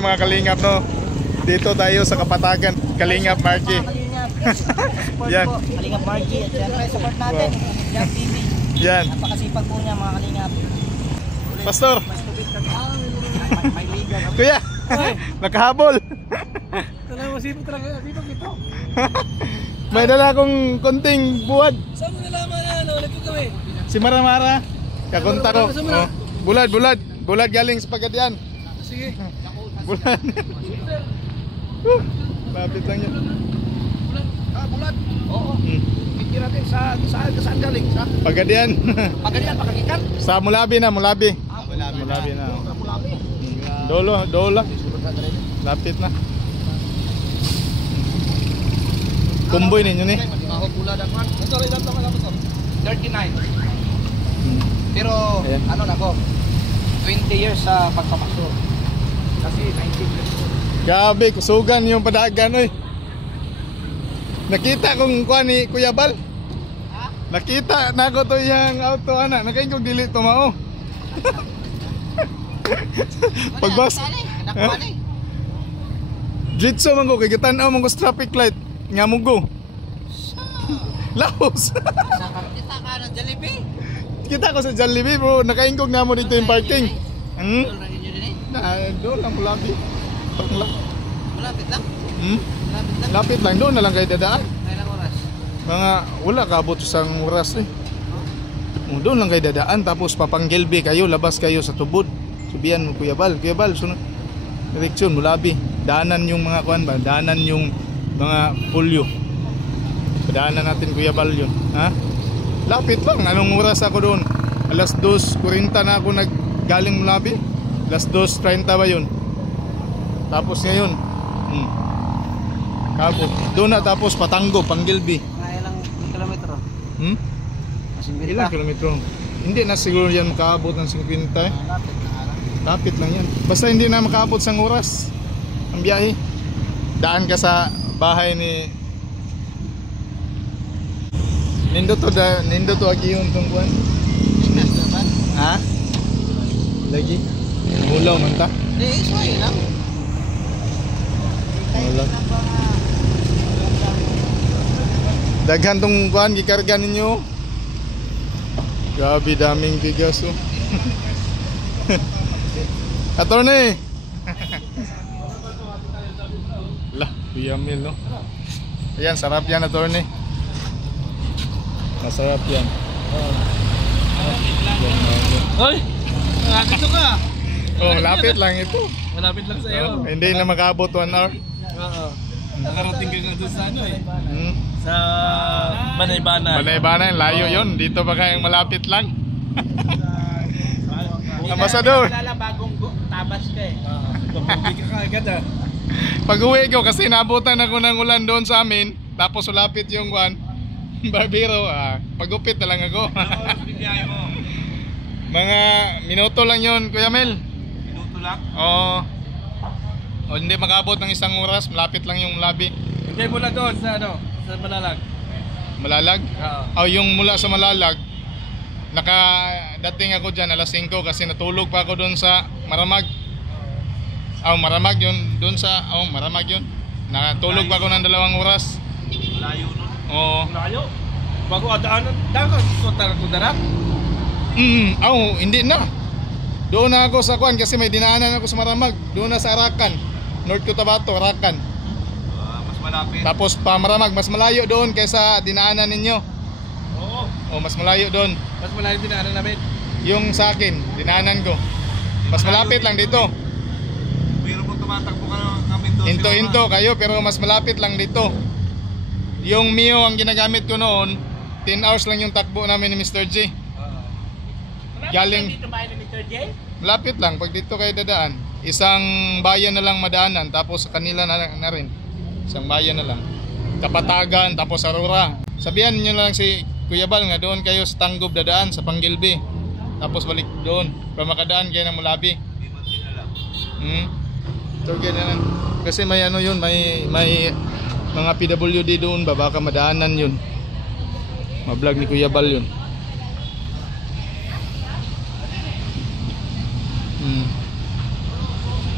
mga kalingap, no? Dito tayo sa Kapatagan, Kalingap Marky. Yan. Kalingap Marky. At syempre support natin. Yan TV. Yan. Napakasipag po niya mga kalingap. Pastor. May liga. Kuya. Nakahabol. Talaga masipag talaga. Sipag ito. May dala akong konting buwad. Saan mo nalaman na ano? Nagpo kami. Si Mara. Kakunta ko. Oh. Bulad galing sa Pagadian. Sige. Bulad. Lapit lang yan. Bulat. Oo. Hindi natin saan galing? Sa Pagadian. Pagadian, Pakakikan. Sa Mulabi na. Mulabi na. Dolo. Lapit na. Kumboy ninyo ni. Mahot pula dan man. Sorry, ilan taon ka lang, 39. Pero ayan. ano na ko? 20 years sa pagpapasok. Kasi 19 years. Gabi, kusugan yung padagan, oy. Nakita kong kuha ni Kuya Bal. Ha? Nakita na ko to yung auto, ana. Nakain kong dili tumao. Pagbas. Jitso man ko, kay gitanaw man ko sa traffic light. Nga mo go. Laos. Kita ka ng Jollibee. Kita ko sa Jollibee, bro. Nakain kong nga mo dito yung parking. Doon lang mulabi. Malapit lang. Lapit lang, doon na lang kayo dadaan. Kailang oras? Mga wala kaabot isang oras eh. Doon lang kayo dadaan, tapos papanggilbi kayo, labas kayo sa tubod. Subihan mo Kuya Bal, sunod. Direksyon Mulabi. Daanan yung mga kuan ba? Daanan yung mga pulyo. Padaanan natin Kuya Bal yun. Ha? Lapit lang. Anong oras ako doon? Alas 2:40 na ako naggaling Mulabi. Alas 2:30 ba yun? Tapos ngayon doon na, tapos Patango, Panggilbi. Ilang kilometro? Ilang kilometro? Hindi na siguro yan makaabot ng 50 eh. Lapit lang yan. Basta hindi na makaabot sa oras ang biyahe. Daan ka sa bahay ni Nindo to agi yung tungkuan. Ha? Lagi? Mulaw man ta? Hindi, sorry lang. Wala. Daghan tong kuan gikarga ninyo. Grabe daming bigas oh. Attorney. Lah, Kuya Mil no. Ayan, sarap yan attorney. Masarap yan. Hoy! Dito ka! Oh, lapit lang ito. Malapit lang sa iyo. Hindi na makaabot 1 hour. Oo. Nakarating ka nga doon sa ano eh. Sa Banay-Banay. Banay-Banay, layo yon. Dito ba kayang malapit lang? Ambasador. Bagong tabas ka eh. Hindi ka kaagad ah. Pag uwi ko kasi nabutan ako ng ulan doon sa amin. Tapos ulapit yung one barbero. Pagupit na lang ako. Mga minuto lang yon Kuya Mel. Minuto lang? Oo. O hindi makabot ng isang oras. Malapit lang yung labi. Hindi mula doon sa ano? Sa Malalag. Malalag? Oo. Yung mula sa Malalag, nakadating ako dyan alas 5 kasi natulog pa ako doon sa Maramag. Maramag yun. Doon sa, Maramag yun. Natulog pa ako ng 2 oras. Malayo nun. Oo. Malayo? Bago adaanan. Dapat ko darap? Hindi na. Doon na ako sa kuan kasi may dinaanan ako sa Maramag. Doon na sa Arakan. North Cotabato, Arakan. Mas malapit. Tapos pa Maramag, mas malayo doon kaysa dinaanan ninyo. Oo. Mas malayo doon. Mas malayo dinaanan namin. Yung sa akin, dinaanan ko. Mas malapit lang dito. Pero kung tumatakbo ka kami doon. Into kayo pero mas malapit lang dito. Yung Mio ang ginagamit ko noon, 10 hours lang yung takbo namin ni Mr. J. Galing Dito ba ni Mr. J? malapit lang pag dito kayo dadaan. Isang bayan na lang madaanan tapos sa kanila na rin. Isang bayan na lang. Kapatagan tapos Aurora. Sabihan niyo lang si Kuya Bal nga doon kayo sa Tanggob dadaan sa Panggilbi. Tapos balik doon para makadaan kayo ng Mulabi. So ganyan. Kasi may ano yun, may mga PWD doon ba baka madaanan yun. Ma-vlog ni Kuya Bal yun.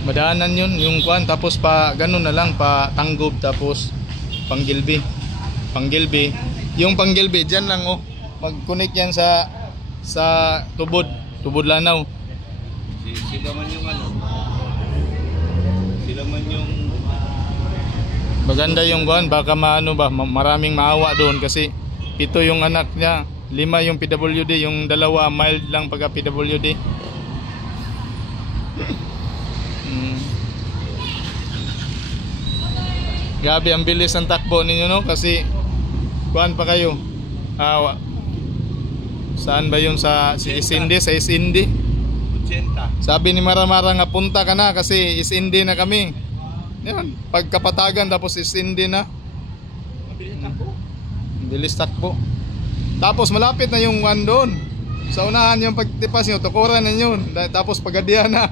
Madaanan yun, yung kuan, tapos pa ganun na lang, pa Tanggob, tapos Panggilby. Panggilby. Yung Panggilby, dyan lang oh. Mag-connect yan sa Tubod Lanao. Sila man yung ano. Sila man yung Maganda yung kuan, baka maano ba, maraming maawa doon kasi ito yung anak niya, 5 yung PWD, yung 2 mild lang pagka PWD. Gabi ang bilis ng takbo ninyo no kasi kuan pa kayo. Saan ba yun sa si Isindi, sa Isindi? 80. Sabi ni Maramara nga punta ka na kasi Isindi na kami. Yan, pagkapatagan tapos Isindi na. Mabilis takbo. Bilis takbo. Tapos malapit na yung one doon. Sa unahan yung pagtipas nyo, tukuran na yun. Tapos pagadian na.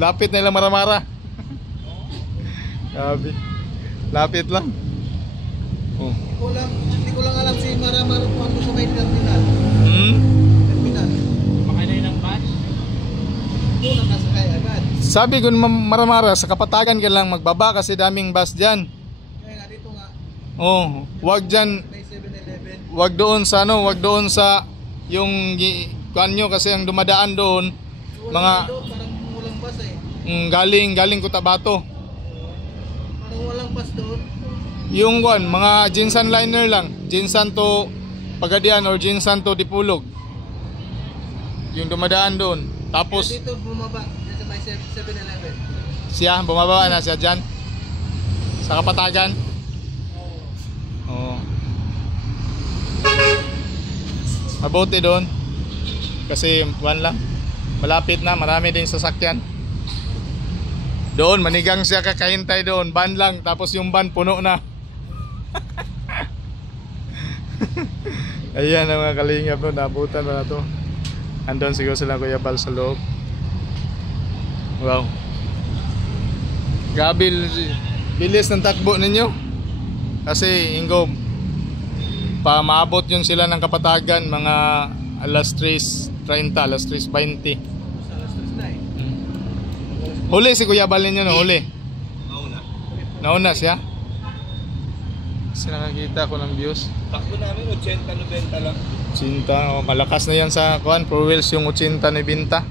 Lapit na lang Maramara. Grabe. Lapit lang. Oh. Hindi ko lang alam si Maramara kung ano sa may terminal. Terminal. Makailan ng bus? Doon nakasakay agad. Sabi ko Maramara, sa Kapatagan ka lang magbaba kasi daming bus dyan. Kaya nga dito nga. Oh, wag dyan. May 7-Eleven. Wag doon sa ano, wag doon sa yung kanyo kasi ang dumadaan doon mga Doon, parang walang bus galing Cotabato. Parang walang bus doon. Yung mga Jinsan liner lang, Jinsan to Pagadian or Jinsan to Dipulog. Yung dumadaan doon. Tapos Dito bumaba dyan sa may 7-Eleven. siya bumaba na siya diyan sa Kapatagan. Oo. Mabuti doon. Kasi lang. Malapit na, marami din sasakyan. Doon manigang siya kakahintay doon, van lang tapos yung van puno na. Ayan ang mga kalingap no, nabutan na to. Andun siguro sila Kuya Bal sa loob. Wow. Gabil, bilis ng takbo ninyo. Kasi Ingo, pa maabot yun sila ng Kapatagan mga alas 3:30, alas 3:20. Sa alas 3 na Huli si Kuya Bal ninyo no, huli. Nauna. Nauna siya. Kasi nakakita ko ng views. Takbo namin 80-90 lang. 80, malakas na yan sa kuan, Pro Wheels yung 80-90.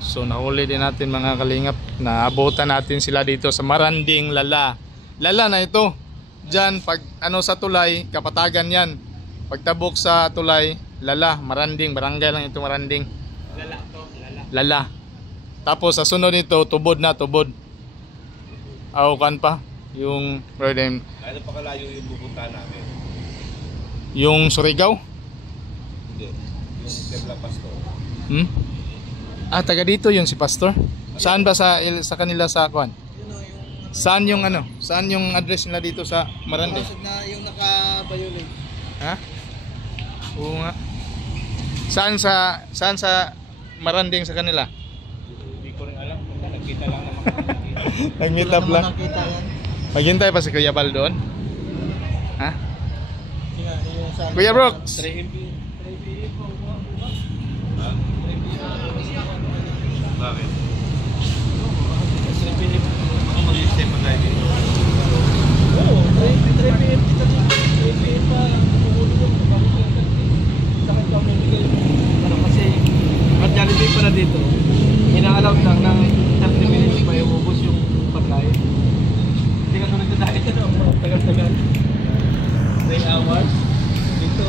So nahuli din natin mga kalingap. Naabutan natin sila dito sa Maranding, Lala. Lala na ito. Diyan pag ano sa tulay, Kapatagan yan. Pagtabok sa tulay, Lala, Maranding, barangay lang ito Maranding. Lala to, lala. Lala. Tapos sa sunod nito, Tubod na, Tubod. Kan pa. Yung Ano pa kalayo yung pupunta namin? yung Surigao. Hindi. Yung Tebla Pastor. Taga dito yun si Pastor. Saan ba sa kanila sa kuan? Yun o, yung Saan yung ano? Saan yung address nila dito sa Maranding? na yung naka-violate. Ha? Oo nga. Saan sa Maranding sa kanila? Hindi ko rin alam. Nagkita lang naman kami. Nag-meet up lang. Nakita yan. Maghintay pa si Kuya Bal doon? Ha? Yung sa Kuya Brooks! 3MP. Ha? Bakit? Ako mag-i-stay pa tayo dito. Oo, 3PM pa sakit kami ano kasi at Jollibee pala dito ina-allow lang ng 30 minutes pa yung ubos yung pagkain. Hindi ka sunod na dahil tagal-tagal 3 hours dito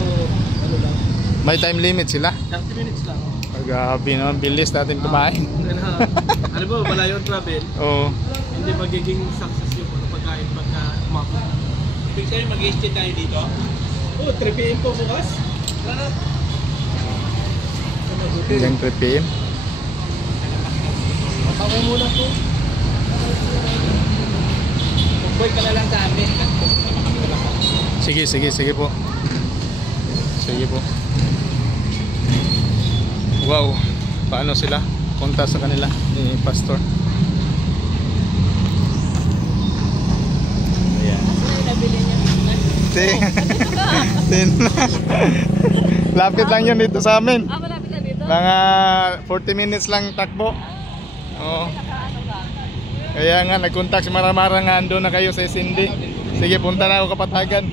ano lang May time limit sila? 30 minutes lang. Grabe naman, bilis natin kumain. Ano ba, malayo ang travel Oo. hindi magiging success yung pagkain pagka umabot. Ibig sabihin mag-i-stay tayo dito? Oo, 3 PM po bukas. Hanggang 3 PM. Okay muna po. Mag-boy ka na lang sa amin. Sige po. Sige po. Wow. Paano sila? Punta sa kanila ni Pastor. Ayan. Lapit lang yun dito sa amin. Malapit na dito? Mga 40 minutes lang takbo. Oo. Nakaano ka? Kaya nga, nag-contact si Maramara nga ando na kayo sa Sindi. Sige, punta na ako Kapatagan.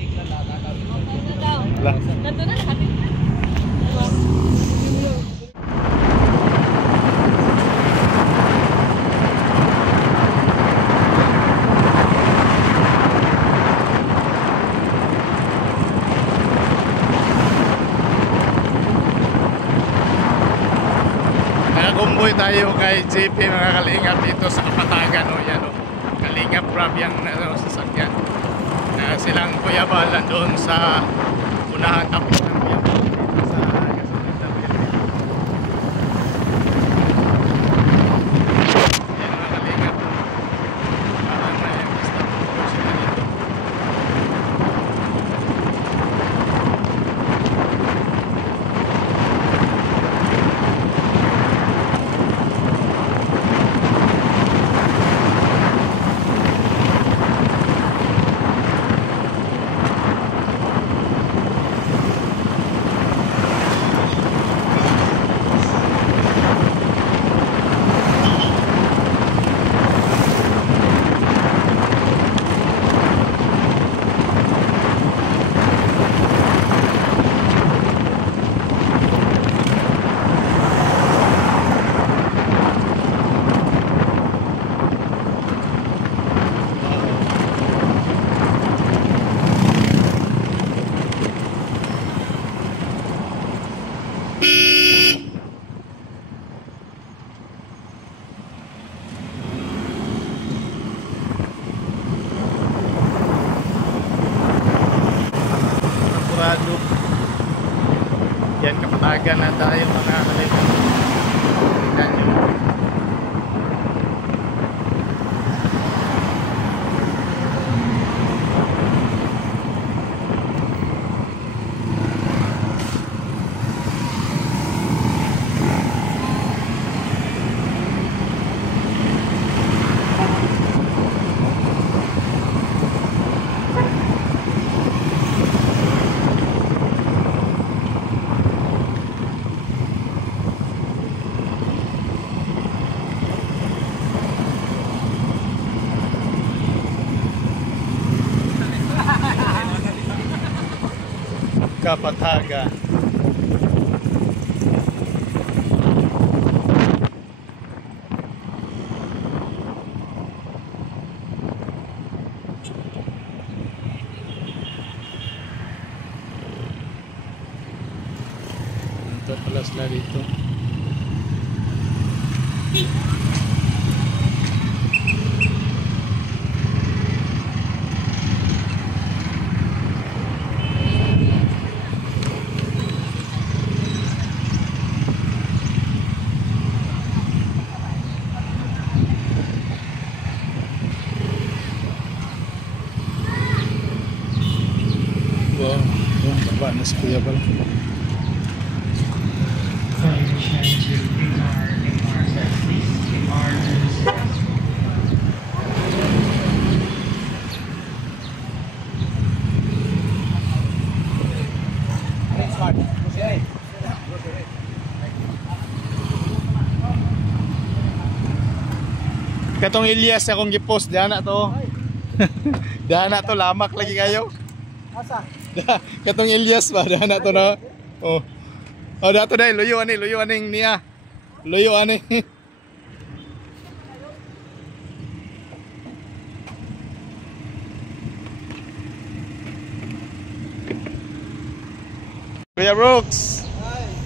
Wala. Nandun na nakatid. Nakakumboy tayo kay JP mga kalingap dito sa Kapatagan. O yan o. Kalingap Rob yung sasakyan. Silang Kuya Bal doon sa unahan tapos ng Kuya Bal dito sa Gasolina Building. Yan mga kalingap. Parang may stop po sila dito. Yan, Kapatagan na tayo mga kalingap. Tingnan nyo. Kapatagan. Ito pala sila dito. Wow, yung baba na si Kuya Bal. Katong Elias akong gipost dana to. Dana to lamak lagi kayo. Asa? Katong Elias ba dana to na. Oh. Oh dato dai luyo aning niya. Luyo ani. Kuya Brooks.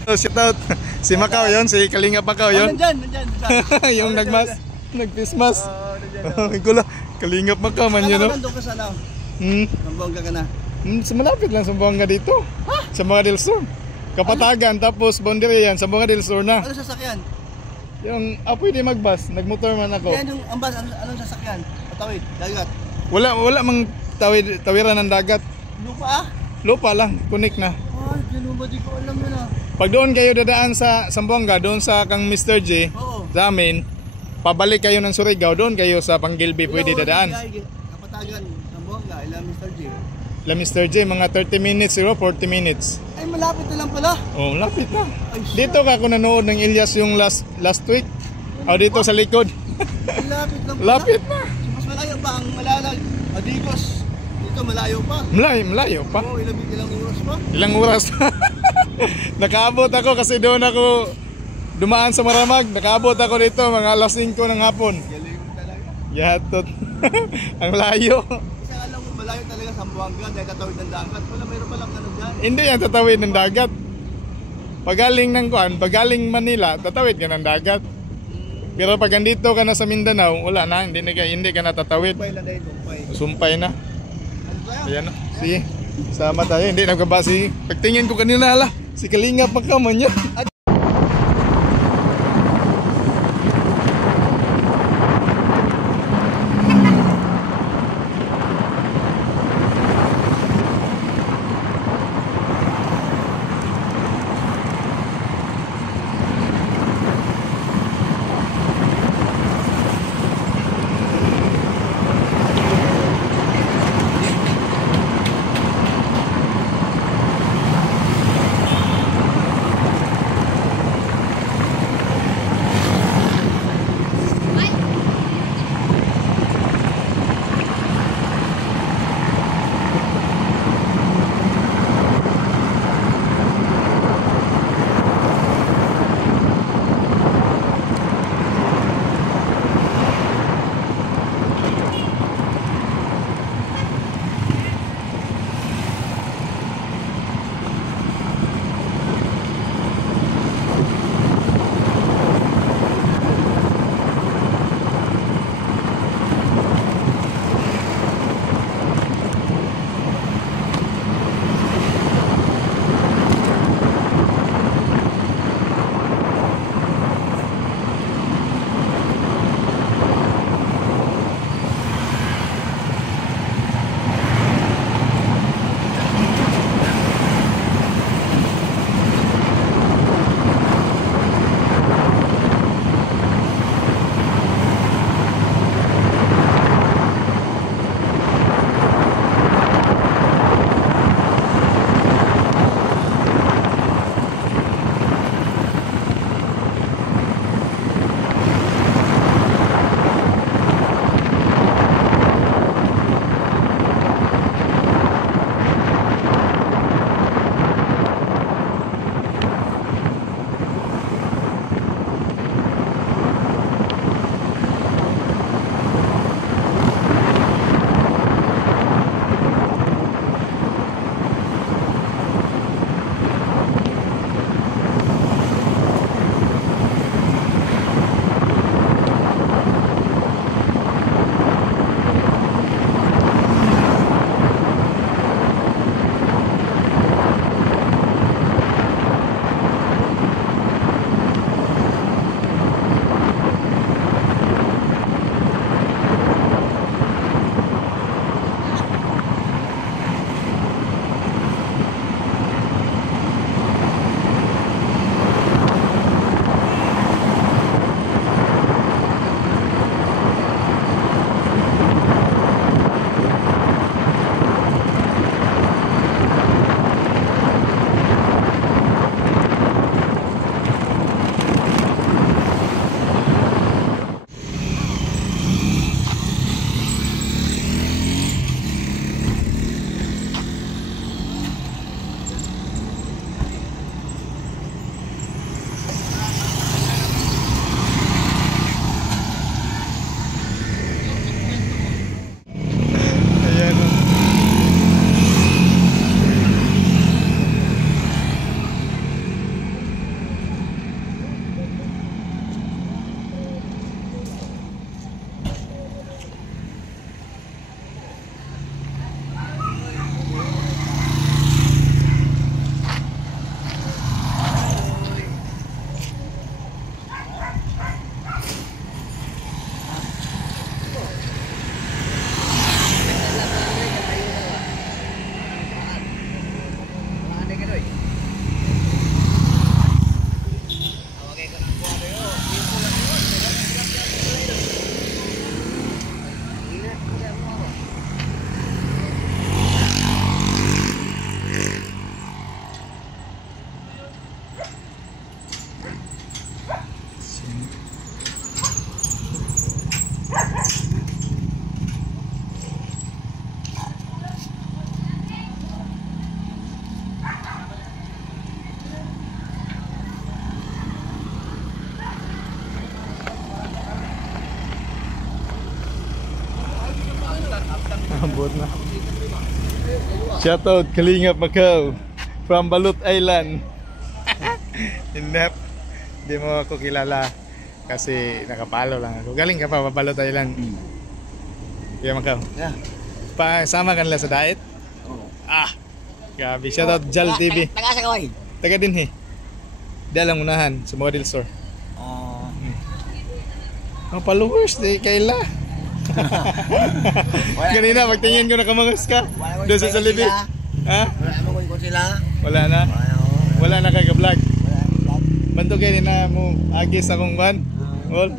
Hi. Shout out. Si Macau yon, si Kalingap Macau yon. Nandyan. Yung nagpismas. Oh, gula. Kalingap Macau man yun, no? Nandun ka sana. Sambuanga ka na. Sa malapit lang Sambuanga dito. Sa mga del Sur. Kapatagan tapos boundary yan sa mga del Sur na. Ano sasakyan? Yung pwede magbus, nagmotor man ako. Yan yung ambas, anong sasakyan? Patawid, dagat. Wala mang tawiran ng dagat. Lupa ah? Lupa lang, connect na. Ay, ganun ba? Di ko alam yun ah. Pag doon kayo dadaan sa Sambuanga, doon sa kang Mr. J, Oo. sa amin, pabalik kayo ng Surigao, doon kayo sa Panggilby pwede dadaan. Kapatagan, Sambuanga, ilang Mr. J. La Mr. J, mga 30 minutes, 40 minutes. Ay, malapit na lang pala. Oh, lapit na. Ay, Dito ka ako nanood ng Elias yung last week. O dito sa likod. Lapit lang pala. Lapit na. Mas malayo pa ang Malalag. Adigos. Dito malayo pa. Malayo pa. Oo, ilang oras pa. Ilang oras. Nakaabot ako kasi doon ako dumaan sa Maramag. Nakaabot ako dito mga alas 5 ng hapon. Galing mo talaga. Yatot. Ang layo. Kasi alam mo, malayo talaga sa Buanga dahil tatawid ng dagat. Wala, mayroon palang ano dyan. Hindi yan tatawid ng dagat. Pagaling ng kuan, pagaling Manila, tatawid ka ng dagat. Pero pag andito ka na sa Mindanao, wala na, hindi ka na tatawid. Tumpay lang dahil tumpay. Sumpay na. Ano kaya? Ayan na. Sige. Sama tayo. Hindi nagkabasi. Pagtingin ko kanina hala. Si Kalinga pa ka man yan. Abot na. Shoutout Kalingap Macau from Balut Island. Hinap. Hindi mo ako kilala kasi nakapalo lang ako. Galing ka pa Balut Island. Kaya Macau. Yeah. Sama ka nila sa diet? Oo. Ah. Grabe. Shoutout Jal TV. Taga-asa ka ba? Taga din he. Di lang unahan sa model store. Ang followers di kaila. Ganina pagtingin ko nakamangas ka. Doon sa Salibi. Ha? Wala mo ko sila. Wala na. Wala na kay ka-vlog. Banto kay na mo agis akong ban. All.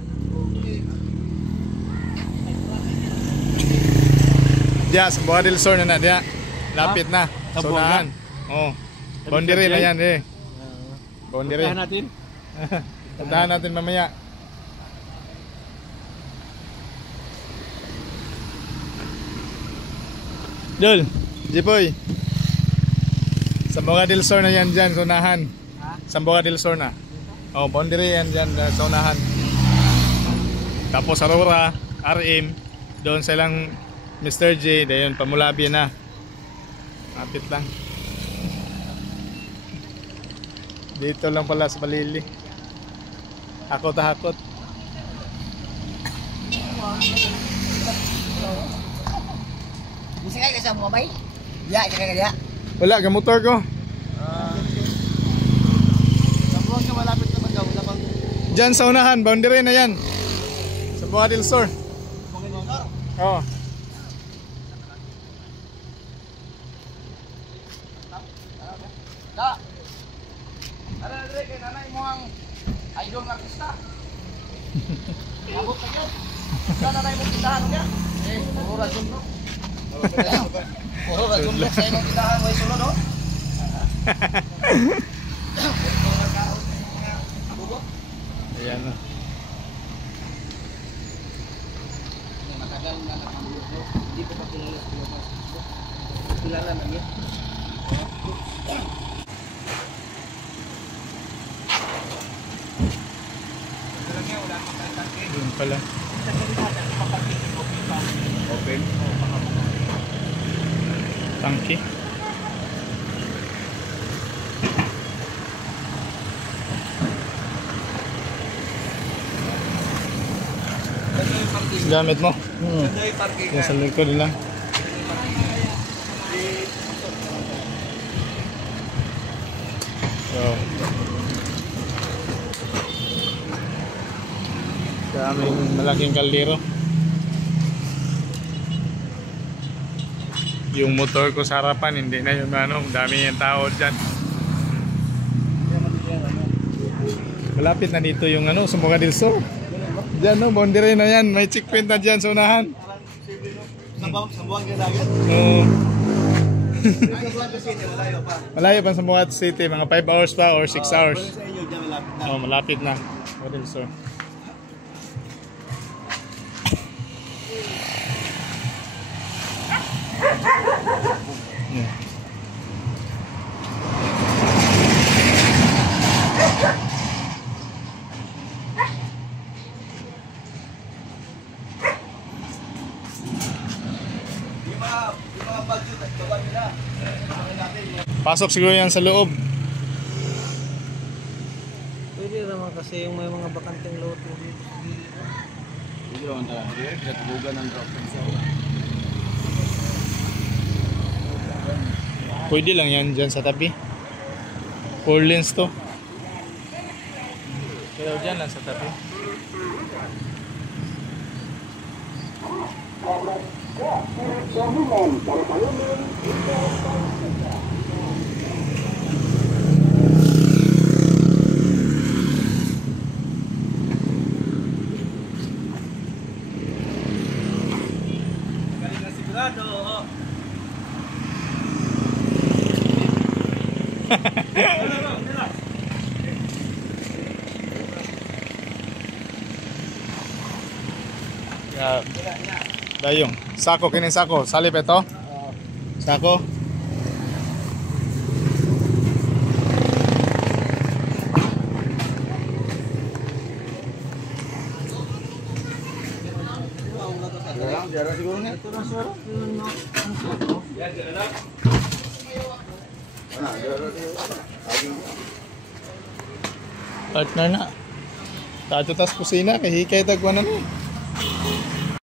Diya sa model store na diya. Lapit na. Sa Sunahan. Oh. Boundary na yan eh. Boundary. Puntahan natin. Puntahan natin mamaya. Dol, Jipoy. Sambuca del Sur na yan dyan, sa unahan. Sambuca del Sur na. Oh, boundary yan dyan sa unahan. Tapos Aurora, RM, doon sa ilang Mr. J, dayon Pamulabi na. Kapit lang. Dito lang pala sa Balili. Hakot. Bisa kayo sa mga bay? Ya, isa kayo ya. Wala, gamotor ko. Kapuang ka malapit na magaw. Wala bang... Dyan sa unahan, boundary na yan. Sa Sambuca del Sur. Oo. Da. Ara dire kay nanay mo ang idol nga artista. Abot ka gyud. Sa nanay mo tindahan niya. Puro ra sunod. Puro ra sunod sa imong tindahan way sulod no. Ayan na. Matagal na nakapuluto. Hindi ko pa kilala sa Pilipinas. Kilala na niya. Doon pala. Open. Tangki. Gamit mo? Yan sa likod lang. So, daming malaking kaldero. Yung motor ko sa harapan, hindi na yung ano, dami yung tao dyan. Malapit na dito yung ano, Sambuca del Sur. Diyan no, boundary na yan. May checkpoint na dyan sa unahan. Sambuang ka dagat. Oo. Sambuang City, malayo pa. Malayo pa sa Sambuca City, mga 5 hours pa or 6 hours. Sa inyo dyan malapit na. Oh, malapit na. Sambuca del Sur. Yeah. Pasok siguro yan sa loob. Pwede naman kasi yung may mga bakanteng loto dito. Yun, katubugan ng drop Pwede lang yan dyan sa tabi. 4 lanes to. Pero dyan lang sa tabi. Galing na sigurado. Yeah. Dayong. Sako, kining sako. Salip ito. Sako. Ito na sir. Partner na. Tato tas kusina kay hikay tagwan na ni.